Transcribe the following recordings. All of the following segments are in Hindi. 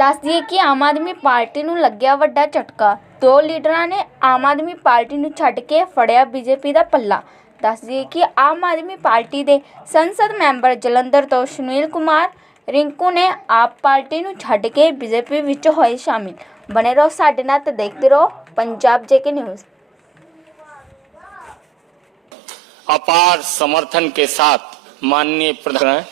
ਦੱਸ ਦਈਏ ਕਿ ਆਮ ਆਦਮੀ ਪਾਰਟੀ ਨੂੰ ਲੱਗਿਆ ਵੱਡਾ ਝਟਕਾ ਦੋ ਲੀਡਰਾਂ ਨੇ ਆਮ ਆਦਮੀ ਪਾਰਟੀ ਨੂੰ ਛੱਡ ਕੇ ਫੜਿਆ ਬੀਜੇਪੀ ਦਾ ਪੱਲਾ ਦੱਸ ਦਈਏ ਕਿ ਆਮ ਆਦਮੀ ਪਾਰਟੀ ਦੇ ਸੰਸਦ ਮੈਂਬਰ ਜਲੰਧਰ ਤੋਂ ਸੁਨੀਲ ਕੁਮਾਰ ਰਿੰਕੂ ਨੇ ਆਪ ਪਾਰਟੀ ਨੂੰ ਛੱਡ ਕੇ ਬੀਜੇਪੀ ਵਿੱਚ ਹੋਏ ਸ਼ਾਮਿਲ ਬਣੇ ਰਹੋ ਸਾਡੇ ਨਾਲ ਤੇ ਦੇਖਦੇ ਰਹੋ ਪੰਜਾਬ ਜੇਕੇ ਨਿਊਜ਼ अपार समर्थन के साथ माननीय प्रधान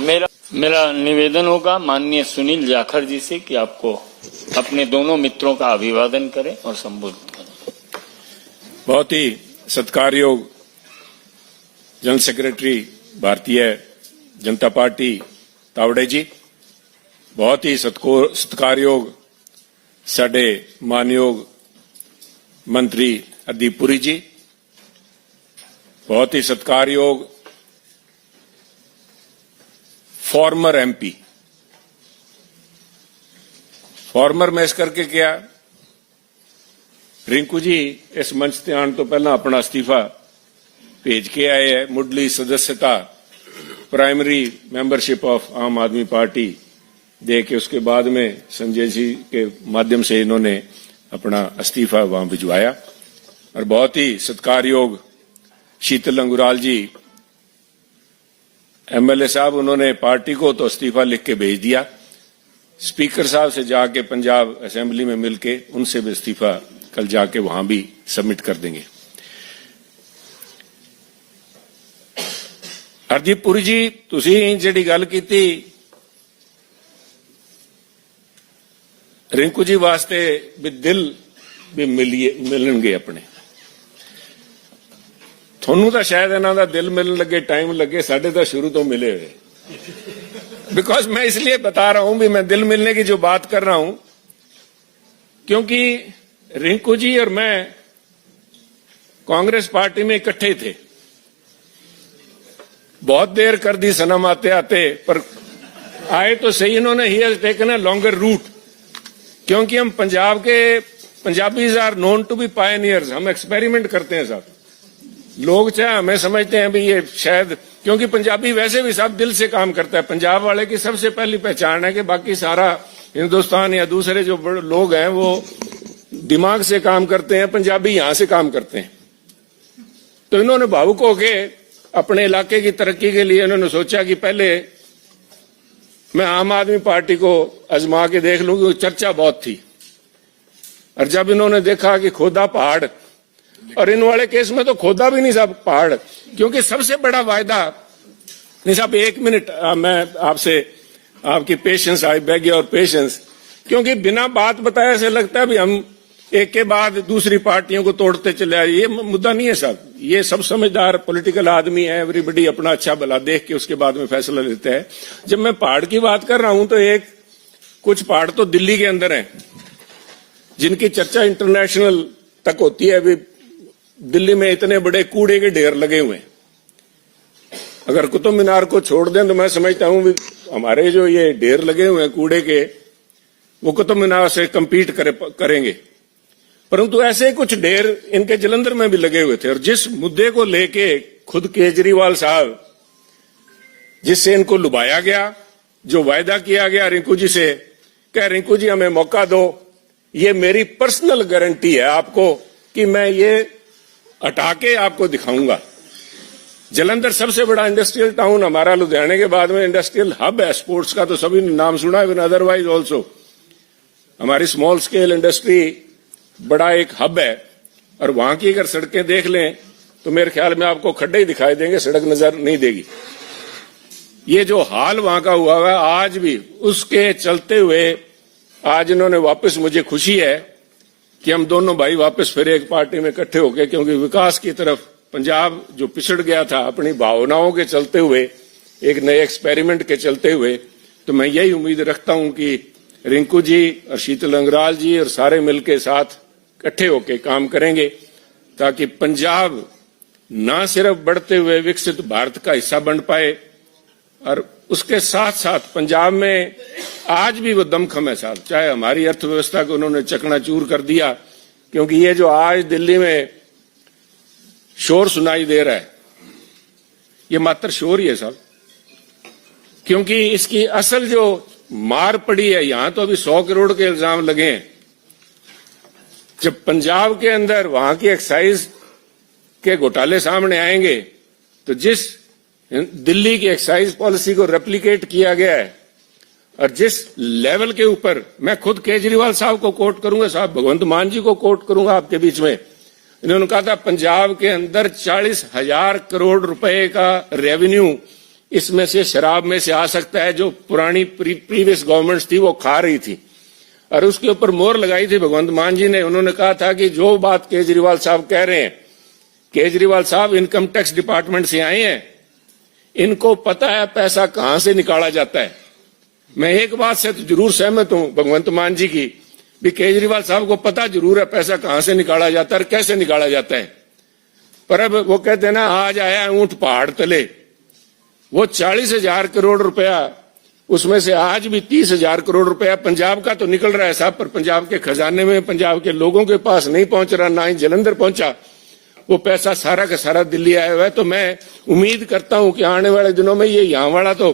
मेरा मेरा निवेदन होगा माननीय सुनील जाखड़ जी से कि आपको अपने दोनों मित्रों का अभिवादन करें और संबोधित करें। बहुत ही सत्कार योग general secretary Bharatiya Janata party Tawde जी, बहुत ही सत्कार योग मान मानयोग मंत्री हरदीप पुरी जी, बहुत ही सत्कार योग फॉर्मर एमपी ਫਾਰਮਰ ਮੈਂ ਇਸ ਕਰਕੇ ਕਿਹਾ ਰਿੰਕੂ ਜੀ ਇਸ ਮੰਚ ਤੇ ਆਉਣ ਤੋਂ ਪਹਿਲਾਂ ਆਪਣਾ ਅਸਤੀਫਾ ਭੇਜ ਕੇ ਆਏ ਹੈ ਮੁੱਢਲੀ सदस्यता प्राइमरी मेंबरशिप ऑफ आम आदमी पार्टी दे के उसके बाद में संजय जी के माध्यम से इन्होंने अपना इस्तीफा वहां भिजवाया और बहुत ही सत्कारयोग शीतल अंगुराल जी एमएलए साहब उन्होंने पार्टी को तो इस्तीफा लिख के भेज दिया स्पीकर साहब से जाके पंजाब असेंबली में मिलके उनसे भी इस्तीफा कल जाके वहां भी सबमिट कर देंगे ਹਰਦੀਪ ਪੁਰੀ ਜੀ ਤੁਸੀਂ ਜਿਹੜੀ ਗੱਲ ਕੀਤੀ ਰਿੰਕੂ ਜੀ ਵਾਸਤੇ ਵੀ ਦਿਲ ਵੀ ਮਿਲੀਏ ਮਿਲਣਗੇ ਆਪਣੇ ਤੁਹਾਨੂੰ ਤਾਂ ਸ਼ਾਇਦ ਇਹਨਾਂ ਦਾ ਦਿਲ ਮਿਲਣ ਲੱਗੇ ਟਾਈਮ ਲੱਗੇ ਸਾਡੇ ਤਾਂ शुरू तो मिले हुए बिकॉज़ मैं इसलिए बता रहा हूँ, भी मैं दिल मिलने की जो बात कर रहा हूँ, क्योंकि रिंकू जी और मैं कांग्रेस पार्टी में इकट्ठे थे। बहुत देर कर दी सनम आते आते, पर आए तो सही इन्होंने ही टेकन अ लॉन्गर रूट क्योंकि हम पंजाब के, Punjabis are known to be pioneers हम एक्सपेरिमेंट करते हैं साहब लोग चाहे हमें समझते हैं भी ये शायद, क्योंकि पंजाबी वैसे भी सब दिल से काम करता है। पंजाब वाले की सबसे पहली पहचान है कि बाकी सारा हिंदुस्तान या दूसरे जो लोग हैं, वो दिमाग से काम करते हैं, पंजाबी यहाँ से काम करते हैं। तो इन्होंने भावुक होके अपने इलाके की तरक्की के लिए इन्होंने सोचा कि पहले मैं आम आदमी पार्टी को आजमा के देख लूँ क्योंकि चर्चा बहुत थी। और जब इन्होंने देखा कि खोदा पहाड़ और इन वाले केस में तो खोदा भी नहीं साहब पहाड़। क्योंकि सबसे बड़ा वायदा नहीं साहब एक मिनट आ, मैं आपसे आपकी पेशेंस आई बैग और पेशेंस क्योंकि बिना बात बताए ऐसे लगता है भी हम एक के बाद दूसरी पार्टियों को तोड़ते चले आए। ये मुद्दा नहीं है साहब। ये सब समझदार पॉलिटिकल आदमी है एवरीबडी अपना अच्छा भला देख के उसके बाद में फैसला लेते हैं। जब मैं पहाड़ की बात कर रहा हूँ तो एक कुछ पहाड़ तो दिल्ली के अंदर हैं जिनकी चर्चा इंटरनेशनल तक होती है। अभी दिल्ली में इतने बड़े कूड़े के ढेर लगे हुए हैं। अगर कुतुब मीनार को छोड़ दें तो मैं समझता हूँ हमारे जो ये ढेर लगे हुए हैं कूड़े के वो कुतुब मीनार से compete करे, करेंगे। परंतु ऐसे कुछ ढेर इनके जलंधर में भी लगे हुए थे और जिस मुद्दे को लेके खुद केजरीवाल साहब जिससे इनको लुभाया गया जो वायदा किया गया रिंकू जी से कह रिंकू जी हमें मौका दो ये मेरी पर्सनल गारंटी है आपको कि मैं ये हटा के आपको दिखाऊँगा। जलंधर सबसे बड़ा इंडस्ट्रियल टाउन हमारा लुधियाने के बाद में इंडस्ट्रियल हब है। स्पोर्ट्स का तो सभी ने नाम सुना है अदरवाइज़ ऑल्सो हमारी स्मॉल स्केल इंडस्ट्री बड़ा एक हब है। और वहाँ की अगर सड़कें देख लें तो मेरे ख्याल में आपको खड्डे ही दिखाई देंगे, सड़क नज़र नहीं देगी। ये जो हाल वहाँ का हुआ है, आज भी, उसके चलते हुए आज इन्होंने वापस मुझे खुशी है कि हम दोनों भाई वापस फिर एक पार्टी में इकट्ठे हो गए, क्योंकि विकास की तरफ़ पंजाब जो पिछड़ गया था अपनी भावनाओं के चलते हुए, एक नए एक्सपेरिमेंट के चलते हुए तो मैं यही उम्मीद रखता हूँ कि रिंकू जी और शीतल अंगराल जी और सारे मिलके साथ इकट्ठे होके काम करेंगे, ताकि पंजाब ना सिर्फ़ बढ़ते हुए विकसित भारत का हिस्सा बन पाए, और उसके साथ साथ पंजाब में आज भी वो दमखम है साहब। चाहे हमारी अर्थव्यवस्था को उन्होंने चकनाचूर कर दिया, क्योंकि ये जो आज दिल्ली में शोर सुनाई दे रहा है, ये मात्र शोर ही है साहब। क्योंकि इसकी असल जो मार पड़ी है, यहाँ तो अभी सौ करोड़ के इल्ज़ाम लगे हैं। जब पंजाब के अंदर वहाँ की एक्साइज के घोटाले सामने आएँगे तो जिस दिल्ली की एक्साइज पॉलिसी को रेप्लीकेट किया गया है। और जिस लेवल के ऊपर मैं खुद केजरीवाल साहब को कोट करूँगा साहब भगवंत मान जी को कोट करूँगा आपके बीच में इन्होंने कहा था पंजाब के अंदर चालीस हज़ार करोड़ रुपए का रेवेन्यू इसमें से शराब में से आ सकता है। जो पुरानी प्री, प्रीवियस गवर्नमेंट्स थी वो खा रही थी। और उसके ऊपर मोर लगाई थी भगवंत मान जी ने। उन्होंने कहा था कि जो बात केजरीवाल साहब कह रहे हैं केजरीवाल साहब इनकम टैक्स डिपार्टमेंट से आए हैं इनको पता है पैसा कहाँ से निकाला जाता है। मैं एक बात से तो ज़रूर सहमत हूँ भगवंत मान जी की, भी केजरीवाल साहब को पता ज़रूर है पैसा कहाँ से निकाला जाता है और कैसे निकाला जाता है। पर अब वो कहते हैं ना, आज आया ऊँट पहाड़ तले। वो चालीस हज़ार करोड़ रुपया, उसमें से आज भी तीस हज़ार करोड़ रुपया पंजाब का तो निकल रहा है साहब, पर पंजाब के खजाने में, पंजाब के लोगों के पास नहीं पहुँच रहा, ना ही जलंधर पहुँचा। वो पैसा सारा का सारा दिल्ली आया हुआ है तो मैं उम्मीद करता हूँ कि आने वाले दिनों में ये यहाँ वाला तो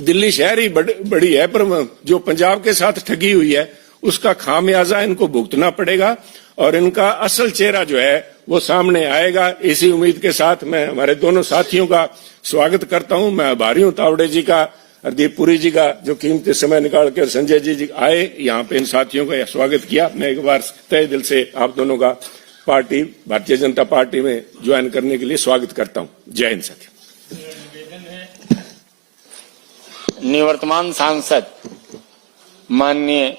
दिल्ली शहर ही बड़, बड़ी है पर जो पंजाब के साथ ठगी हुई है उसका खामियाजा इनको भुगतना पड़ेगा और इनका असल चेहरा जो है वो सामने आएगा। इसी उम्मीद के साथ मैं हमारे दोनों साथियों का स्वागत करता हूँ। मैं आभारी हूँ तावड़े जी का हरदीप पुरी जी का जो कीमती समय निकाल कर संजय जी जी आए यहाँ पे इन साथियों का स्वागत किया। मैं एक बार तय दिल से आप दोनों का पार्टी भारतीय जनता पार्टी में ज्वाइन करने के लिए स्वागत करता हूँ। जय हिंद सत्य निवर्तमान सांसद माननीय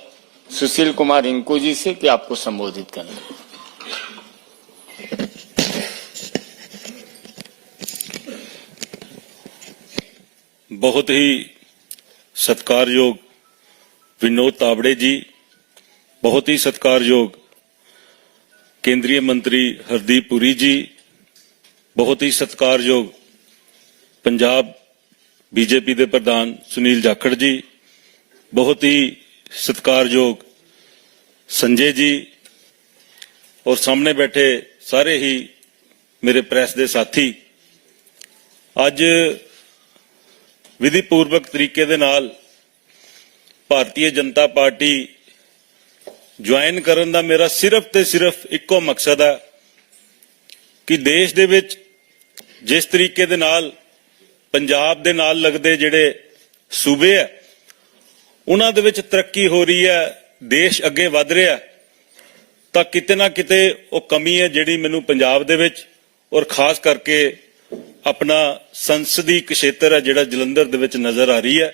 सुशील कुमार रिंकू जी से कि आपको संबोधित करना बहुत ही सत्कार योग विनोद ताबड़े जी बहुत ही सत्कार योग ਕੇਂਦਰੀ ਮੰਤਰੀ ਹਰਦੀਪ ਪੁਰੀ ਜੀ, ਬਹੁਤ ਹੀ ਸਤਿਕਾਰਯੋਗ ਪੰਜਾਬ ਬੀਜੇਪੀ ਦੇ ਪ੍ਰਧਾਨ ਸੁਨੀਲ ਜਾਖੜ ਜੀ, ਬਹੁਤ ਹੀ ਸਤਿਕਾਰਯੋਗ ਸੰਜੇ ਜੀ ਔਰ ਸਾਹਮਣੇ ਬੈਠੇ ਸਾਰੇ ਹੀ ਮੇਰੇ ਪ੍ਰੈਸ ਦੇ ਸਾਥੀ। ਅੱਜ ਵਿਧੀ ਪੂਰਵਕ ਤਰੀਕੇ ਦੇ ਨਾਲ ਭਾਰਤੀ ਜਨਤਾ ਪਾਰਟੀ ਜੁਆਇਨ ਕਰਨ ਦਾ ਮੇਰਾ ਸਿਰਫ ਤੇ ਸਿਰਫ ਇੱਕੋ ਮਕਸਦ ਹੈ ਕਿ ਦੇਸ਼ ਦੇ ਵਿੱਚ ਜਿਸ ਤਰੀਕੇ ਦੇ ਨਾਲ ਪੰਜਾਬ ਦੇ ਨਾਲ ਲੱਗਦੇ ਜਿਹੜੇ ਸੂਬੇ ਆ, ਉਹਨਾਂ ਦੇ ਵਿੱਚ ਤਰੱਕੀ ਹੋ ਰਹੀ ਹੈ, ਦੇਸ਼ ਅੱਗੇ ਵਧ ਰਿਹਾ ਤਾਂ ਕਿਤੇ ਨਾ ਕਿਤੇ ਉਹ ਕਮੀ ਹੈ ਜਿਹੜੀ ਮੈਨੂੰ ਪੰਜਾਬ ਦੇ ਵਿੱਚ ਔਰ ਖਾਸ ਕਰਕੇ ਆਪਣਾ ਸੰਸਦੀ ਖੇਤਰ ਹੈ ਜਿਹੜਾ ਜਲੰਧਰ ਦੇ ਵਿੱਚ ਨਜ਼ਰ ਆ ਰਹੀ ਹੈ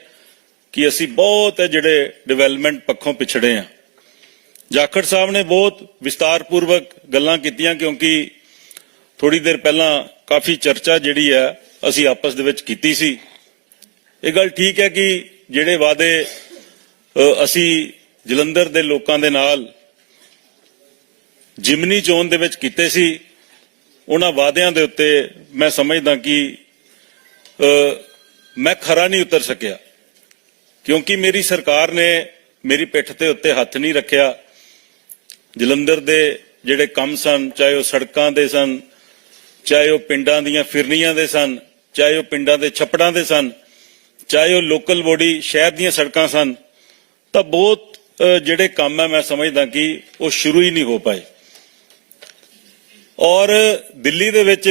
ਕਿ ਅਸੀਂ ਬਹੁਤ ਜਿਹੜੇ ਡਿਵੈਲਪਮੈਂਟ ਪੱਖੋਂ ਪਿਛੜੇ ਆ ਜਾਖੜ ਸਾਹਿਬ ਨੇ ਬਹੁਤ ਵਿਸਤਾਰਪੂਰਵਕ ਗੱਲਾਂ ਕੀਤੀਆਂ ਕਿਉਂਕਿ ਥੋੜੀ ਦੇਰ ਪਹਿਲਾਂ ਕਾਫੀ ਚਰਚਾ ਜਿਹੜੀ ਹੈ ਅਸੀਂ ਆਪਸ ਦੇ ਵਿੱਚ ਕੀਤੀ ਸੀ। ਇਹ ਗੱਲ ਠੀਕ ਹੈ ਕਿ ਜਿਹੜੇ ਵਾਅਦੇ ਅਸੀਂ ਜਲੰਧਰ ਦੇ ਲੋਕਾਂ ਦੇ ਨਾਲ ਜਿਮਨੀ ਚੋਣ ਦੇ ਵਿੱਚ ਕੀਤੇ ਸੀ, ਉਹਨਾਂ ਵਾਅਦਿਆਂ ਦੇ ਉੱਤੇ ਮੈਂ ਸਮਝਦਾ ਕਿ ਮੈਂ ਖਰਾ ਨਹੀਂ ਉਤਰ ਸਕਿਆ। ਕਿਉਂਕਿ ਮੇਰੀ ਸਰਕਾਰ ਨੇ ਮੇਰੀ ਪਿੱਠ ਤੇ ਉੱਤੇ ਹੱਥ ਨਹੀਂ ਰੱਖਿਆ। ਜਲੰਧਰ ਦੇ ਜਿਹੜੇ ਕੰਮ ਸਨ, ਚਾਹੇ ਉਹ ਸੜਕਾਂ ਦੇ ਸਨ, ਚਾਹੇ ਉਹ ਪਿੰਡਾਂ ਦੀਆਂ ਫਿਰਨੀਆਂ ਦੇ ਸਨ, ਚਾਹੇ ਉਹ ਪਿੰਡਾਂ ਦੇ ਛੱਪੜਾਂ ਦੇ ਸਨ, ਚਾਹੇ ਉਹ ਲੋਕਲ ਬੋਡੀ ਸ਼ਹਿਰ ਦੀਆਂ ਸੜਕਾਂ ਸਨ, ਤਾਂ ਬਹੁਤ ਜਿਹੜੇ ਕੰਮ ਹੈ ਮੈਂ ਸਮਝਦਾ ਕਿ ਉਹ ਸ਼ੁਰੂ ਹੀ ਨਹੀਂ ਹੋ ਪਾਏ। ਔਰ ਦਿੱਲੀ ਦੇ ਵਿੱਚ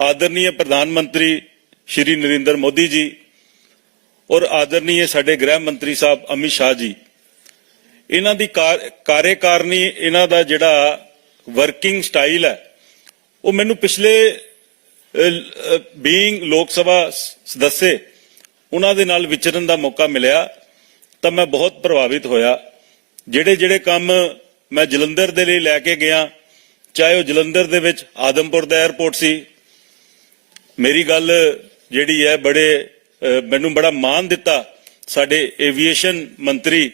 ਆਦਰਨੀय ਪ੍ਰਧਾਨ ਮੰਤਰੀ ਸ਼੍ਰੀ ਨਰਿੰਦਰ ਮੋਦੀ ਜੀ ਔਰ ਆਦਰਨੀय ਸਾਡੇ ਗ੍ਰਹਿ ਮੰਤਰੀ ਸਾਹਿਬ ਅਮਿਤ ਸ਼ਾਹ ਜੀ ਇਹਨਾਂ ਦੀ ਕਾਰ- ਕਾਰਜਕਾਰਨੀ ਇਹਨਾਂ ਦਾ ਜਿਹੜਾ ਵਰਕਿੰਗ ਸਟਾਈਲ ਹੈ, ਉਹ ਮੈਨੂੰ ਪਿਛਲੇ ਬੀਇੰਗ ਲੋਕ ਸਭਾ ਸਦੱਸੇ, ਉਹਨਾਂ ਦੇ ਨਾਲ ਵਿਚਰਨ ਦਾ ਮੌਕਾ ਮਿਲਿਆ, ਤਾਂ ਮੈਂ ਬਹੁਤ ਪ੍ਰਭਾਵਿਤ ਹੋਇਆ। ਜਿਹੜੇ ਜਿਹੜੇ ਕੰਮ ਮੈਂ ਜਲੰਧਰ ਦੇ ਲਈ ਲੈ ਕੇ ਗਿਆ, ਚਾਹੇ ਉਹ ਜਲੰਧਰ ਦੇ ਵਿੱਚ ਆਦਮਪੁਰ ਦਾ 에ਅਰਪੋਰਟ ਸੀ, ਮੇਰੀ ਗੱਲ ਜਿਹੜੀ ਹੈ ਬੜੇ ਮੈਨੂੰ ਬੜਾ ਮਾਣ ਦਿੱਤਾ ਸਾਡੇ ਏਵੀਏਸ਼ਨ ਮੰਤਰੀ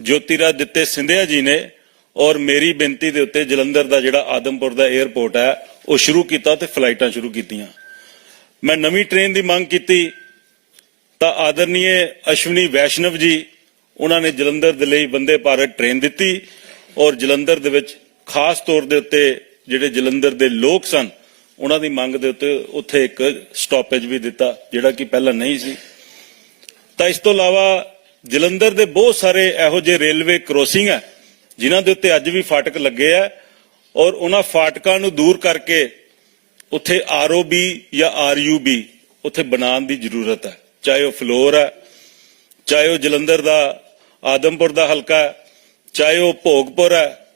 ਜੋਤੀਰਾਦਿੱਤੇ ਸਿੰਧਿਆ ਜੀ ਨੇ ਔਰ ਮੇਰੀ ਬੇਨਤੀ ਦੇ ਉੱਤੇ ਜਲੰਧਰ ਦਾ ਜਿਹੜਾ ਆਦਮਪੁਰ ਦਾ 에ਅਰਪੋਰਟ ਹੈ, ਉਹ ਸ਼ੁਰੂ ਕੀਤਾ ਤੇ ਫਲਾਈਟਾਂ ਸ਼ੁਰੂ ਕੀਤੀਆਂ। ਮੈਂ ਨਵੀਂ ਟ੍ਰੇਨ ਦੀ ਮੰਗ ਕੀਤੀ, ਤਾਂ ਆਦਰਨੀਏ ਅਸ਼ਵਨੀ ਵੈਸ਼ਨਵ ਜੀ, ਉਹਨਾਂ ਨੇ ਜਲੰਧਰ ਦੇ ਲਈ ਬੰਦੇ ਭਾਰਤ ਟ੍ਰੇਨ ਦਿੱਤੀ ਔਰ ਜਲੰਧਰ ਦੇ ਵਿੱਚ ਖਾਸ ਤੌਰ ਦੇ ਉੱਤੇ ਜਿਹੜੇ ਜਲੰਧਰ ਦੇ ਲੋਕ ਸਨ, ਉਹਨਾਂ ਦੀ ਮੰਗ ਦੇ ਉੱਤੇ ਉੱਥੇ ਇੱਕ ਸਟਾਪੇਜ ਵੀ ਦਿੱਤਾ, ਜਿਹੜਾ ਕਿ ਪਹਿਲਾਂ ਨਹੀਂ ਸੀ। ਤਾਂ ਇਸ ਤੋਂ ਇਲਾਵਾ ਜਲੰਧਰ ਦੇ ਬਹੁਤ ਸਾਰੇ ਇਹੋ ਜਿਹੇ ਰੇਲਵੇ ਕ੍ਰੋਸਿੰਗ ਹੈ, ਜਿਨ੍ਹਾਂ ਦੇ ਉੱਤੇ ਅੱਜ ਵੀ ਫਾਟਕ ਲੱਗੇ ਆ ਔਰ ਉਹਨਾਂ ਫਾਟਕਾਂ ਨੂੰ ਦੂਰ ਕਰਕੇ ਉੱਥੇ ਆਰਓਬੀ ਜਾਂ ਆਰਯੂਬੀ ਉੱਥੇ ਬਣਾਉਣ ਦੀ ਜ਼ਰੂਰਤ ਹੈ। ਚਾਹੇ ਉਹ ਫਲੋਰ ਹੈ, ਚਾਹੇ ਉਹ ਜਲੰਧਰ ਦਾ ਆਦਮਪੁਰ ਦਾ ਹਲਕਾ ਚਾਹੇ ਉਹ ਭੋਗਪੁਰ ਹੈ,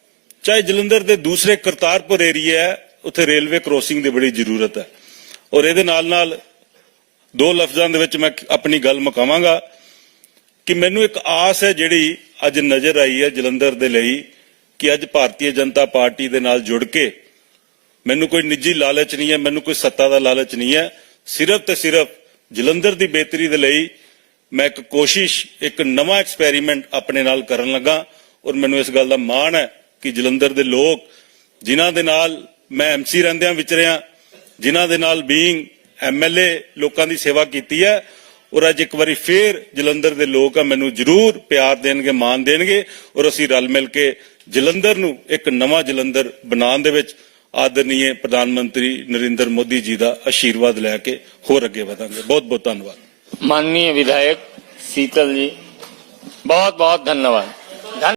ਚਾਹੇ ਜਲੰਧਰ ਦੇ ਦੂਸਰੇ ਕਰਤਾਰਪੁਰ ਏਰੀਆ ਹੈ, ਉੱਥੇ ਰੇਲਵੇ ਕ੍ਰੋਸਿੰਗ ਦੀ ਬੜੀ ਜ਼ਰੂਰਤ ਹੈ। ਔਰ ਇਹਦੇ ਨਾਲ ਨਾਲ ਦੋ ਲਫ਼ਜ਼ਾਂ ਦੇ ਵਿੱਚ ਮੈਂ ਆਪਣੀ ਗੱਲ ਮੁਕਾਵਾਂਗਾ। ਕਿ ਮੈਨੂੰ ਇੱਕ ਆਸ ਹੈ ਜਿਹੜੀ ਅੱਜ ਨਜ਼ਰ ਆਈ ਹੈ ਜਲੰਧਰ ਦੇ ਲਈ ਕਿ ਅੱਜ ਭਾਰਤੀ ਜਨਤਾ ਪਾਰਟੀ ਦੇ ਨਾਲ ਜੁੜ ਕੇ ਮੈਨੂੰ ਕੋਈ ਨਿੱਜੀ ਲਾਲਚ ਨਹੀਂ ਹੈ, ਮੈਨੂੰ ਕੋਈ ਸੱਤਾ ਦਾ ਲਾਲਚ ਨਹੀਂ ਹੈ। ਸਿਰਫ ਤੇ ਸਿਰਫ ਜਲੰਧਰ ਦੀ ਬਿਹਤਰੀ ਦੇ ਲਈ ਮੈਂ ਇੱਕ ਕੋਸ਼ਿਸ਼, ਇੱਕ ਨਵਾਂ ਐਕਸਪੈਰੀਮੈਂਟ ਆਪਣੇ ਨਾਲ ਕਰਨ ਲੱਗਾ ਔਰ ਮੈਨੂੰ ਇਸ ਗੱਲ ਦਾ ਮਾਣ ਹੈ ਕਿ ਜਲੰਧਰ ਦੇ ਲੋਕ ਜਿਨ੍ਹਾਂ ਦੇ ਨਾਲ ਮੈਂ ਐਮਸੀ ਰਹਿੰਦਿਆਂ ਵਿਚਰਿਆ ਜਿਨ੍ਹਾਂ ਦੇ ਨਾਲ ਬੀਇੰਗ ਐਮਐਲਏ ਲੋਕਾਂ ਦੀ ਸੇਵਾ ਕੀਤੀ ਹੈ ਔਰ ਅੱਜ ਇੱਕ ਵਾਰੀ ਫੇਰ ਜਲੰਧਰ ਦੇ ਲੋਕ ਆ ਮੈਨੂੰ ਜ਼ਰੂਰ ਪਿਆਰ ਦੇਣਗੇ ਮਾਣ ਦੇਣਗੇ ਔਰ ਅਸੀਂ ਰਲ ਮਿਲ ਕੇ ਜਲੰਧਰ ਨੂੰ ਇੱਕ ਨਵਾਂ ਜਲੰਧਰ ਬਣਾਉਣ ਦੇ ਵਿੱਚ ਆਦਰਨੀਏ ਪ੍ਰਧਾਨ ਮੰਤਰੀ ਨਰਿੰਦਰ ਮੋਦੀ ਜੀ ਦਾ ਆਸ਼ੀਰਵਾਦ ਲੈ ਕੇ ਹੋਰ ਅੱਗੇ ਵਧਾਂਗੇ ਬਹੁਤ ਬਹੁਤ ਧੰਨਵਾਦ माननीय विधायक शीतल जी बहुत बहुत धन्यवाद